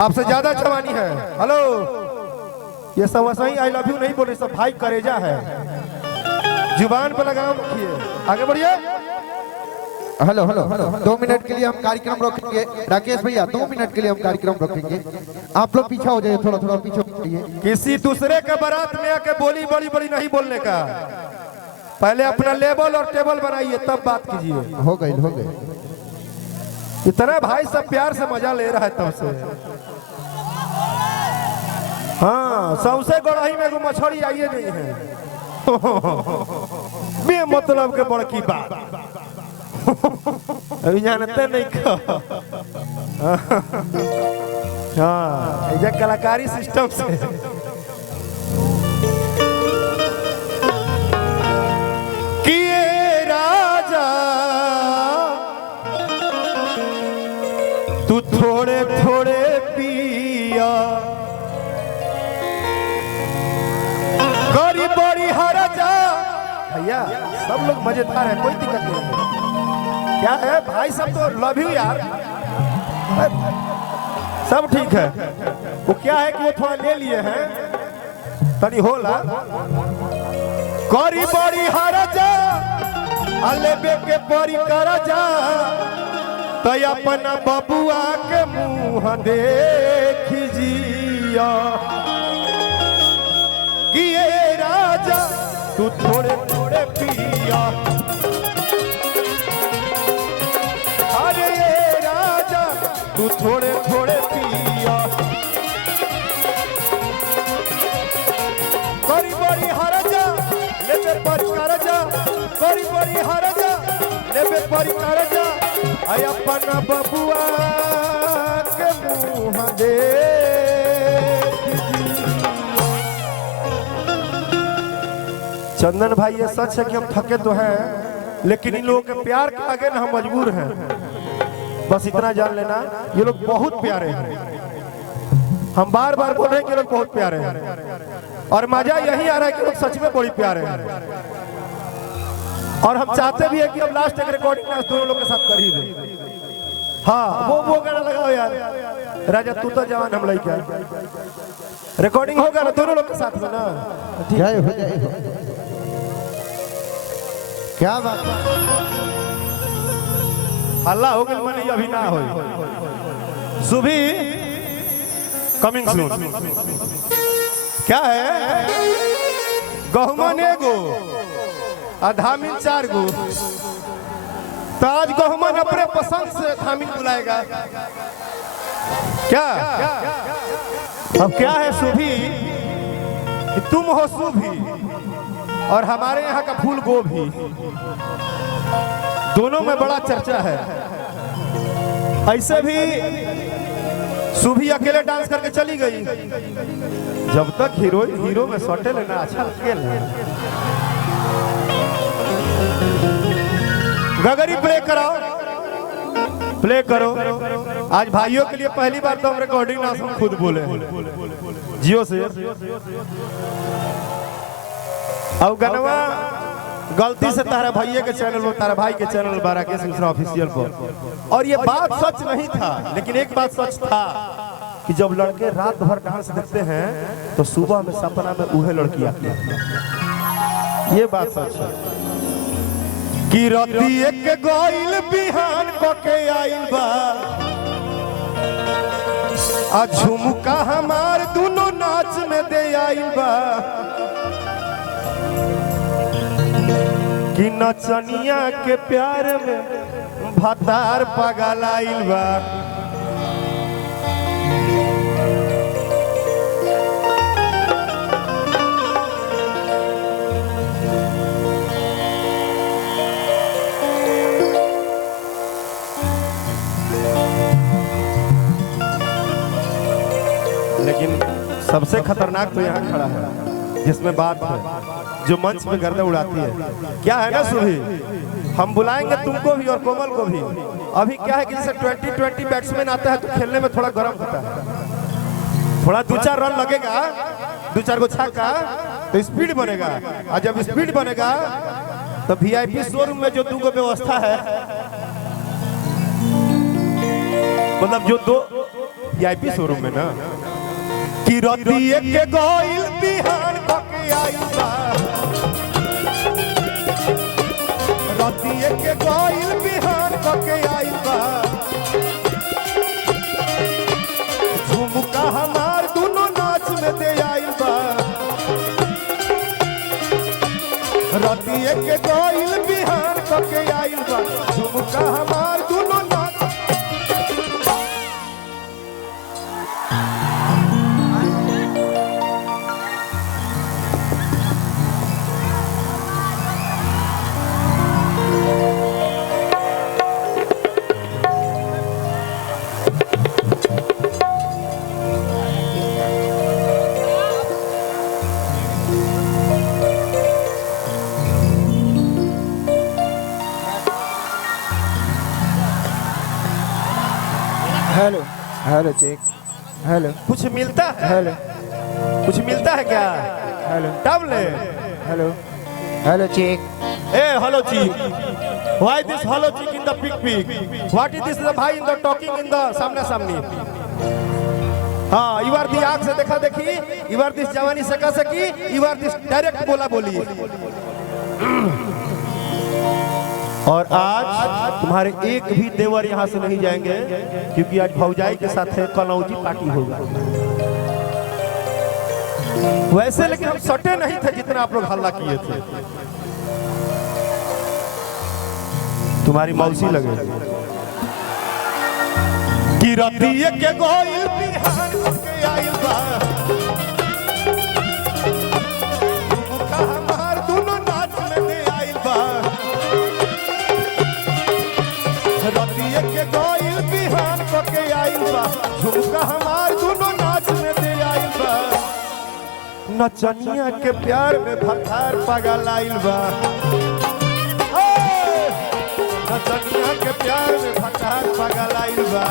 आपसे ज्यादा जवानी है। हेलो, ये सब वैसे ही आई लव यू नहीं बोले, सब भाई करेजा है, जुबान पर लगाम रखिए। आगे बढ़िए। हेलो हेलो हेलो, 2 मिनट के लिए हम कार्यक्रम रखेंगे। राकेश भैया 2 मिनट के लिए हम कार्यक्रम रखेंगे। आप लोग पीछे हो जाइए, थोड़ा थोड़ा पीछे होइए। किसी दूसरे के बारात में आके बोली बड़ी बड़ी नहीं बोलने का, पहले अपना लेवल और टेबल बनाइए तब बात कीजिए। हो गई। इतना भाई सब प्यार से मजा ले रहा है तब से। हाँ, सबसे गड़ाई में एगो मछली आइए नहीं है बे मतलब के बड़की बात अभी जानते नहीं का। हाँ, ये कलाकारी सिस्टम से किए राजा तू थोड़े थोड़े पिया, गरीब बड़ी हराजा। भैया सब लोग मजेदार है, कोई दिक्कत नहीं है। क्या है भाई, सब तो लव यू यार, सब ठीक है। वो क्या है कि वो थोड़ा ले लिए हैं, तनी होला करी बड़ी हराजा अलेबे के परी करजा, तो अपना बबुआ के मुंह देख जिया। किए राजा तू थोड़े थोड़े पिया, अरे ये राजा तू थोड़े थोड़े पिया, करी बड़ी हरजा लेबे परी करजा, करी बड़ी हरजा लेबे परी करजा, आई अपना बबुआ के मुंह दे। चंदन भाई, ये सच है कि हम थके तो हैं, लेकिन इन लोगों के प्यार के आगे ना हम मजबूर हैं। बस इतना जान लेना, ये लोग बहुत प्यारे हैं। हम बार बार बोल रहे हैं कि लोग बहुत प्यारे हैं, और मजा यही आ रहा है कि लोग सच में बड़ी प्यारे हैं। और हम चाहते भी हैं कि हम लास्ट एक रिकॉर्डिंग ना दोनों लोग के साथ कर ही दें। हाँ, वो गाना लगाओ यार, राजा तू तो जवान हम लइका। रिकॉर्डिंग होगा ना दोनों लोग के साथ में ना, जय हो। क्या बात है, अल्लाह हो गई मनी अभी ना हो। सुभी कमिंग सून। क्या है, गहुमन एगो धामिन 4 गो, तो आज गहुमन अपने पसंद से धामिन बुलाएगा। क्या अब क्या है सुभी कि तुम हो सुभी और हमारे यहाँ का फूल गोभी, दोनों में बड़ा चर्चा है। ऐसे भी सुभी अकेले डांस करके चली गई, जब तक हीरोइन हीरो में सटे लेना अच्छा लगेगा। गगरी प्ले कराओ, प्ले करो। आज भाइयों के लिए पहली बार तो हम रिकॉर्डिंग ना हम खुद बोले जियो से। अब गनवा गलती से तारा भैया के चैनल पर, तारा भाई के चैनल पर, राकेश मिश्रा ऑफिशियल पर। और ये बात सच नहीं था, लेकिन एक बात सच था कि जब लड़के रात भर डांस देखते हैं तो सुबह में सपना में उहे लड़की आती है। ये बात सच है कि राती एक गोइल बिहान को के आइल बा, आ झुमका हमार दोनों नाच में दे आइल बा, कि नचनिया के प्यार में भतार पगल आइल बा। लेकिन सबसे खतरनाक तो यहाँ खड़ा है जिसमें बात है, जो मंच में गर्दा उड़ाती है। क्या है ना सुभी, हम बुलाएंगे तुमको भी और कोमल को भी। अभी क्या है कि जैसे 20-20 बैट्समैन आता है तो खेलने में थोड़ा गर्म होता है, थोड़ा 2-4 रन लगेगा, 2-4 गो छक्का, तो स्पीड बनेगा। और जब स्पीड बनेगा तो वीआईपी शोरूम में जो 2 गो व्यवस्था है, मतलब जो 2 वीआईपी शोरूम में ना कि रतिए के गोइल बिहान के आइल बा रतिए के गोइल बिहान के आइल बा झुमका हमार दोनों नाच में दे आइल बा रतिए के गोइल बिहान के आइल बा झुमका हमार दोनों नाच। हेलो हेलो चेक हेलो कुछ मिलता है हेलो कुछ मिलता है क्या हेलो तब ले हेलो हेलो चेक ए hello chick why this hello chick in the pic what is this the bhai in the talking in the सामने हाँ you are the आँख से देखा देखी you are this जवानी सका सकी you are this डायरेक्ट बोला बोली और आज तुम्हारे एक भी देवर यहाँ से नहीं जाएंगे क्योंकि आज भौजाई के साथ कलौजी पार्टी होगा। वैसे लेकिन हम सटे नहीं थे जितना आप लोग हल्ला किए थे। तुम्हारी मौसी लगे कि रतिए के गोइल बिहान के आइल बा झुमका हमार दोनों नाच में दे आइल बा रतिए के गोइल बिहान के आइल बा झुमका हमार दोनों नाच में दे आइल बा नचनिया के प्यार में भतार पागल आइल बा नचनिया के प्यार में भतार पागल आइल बा।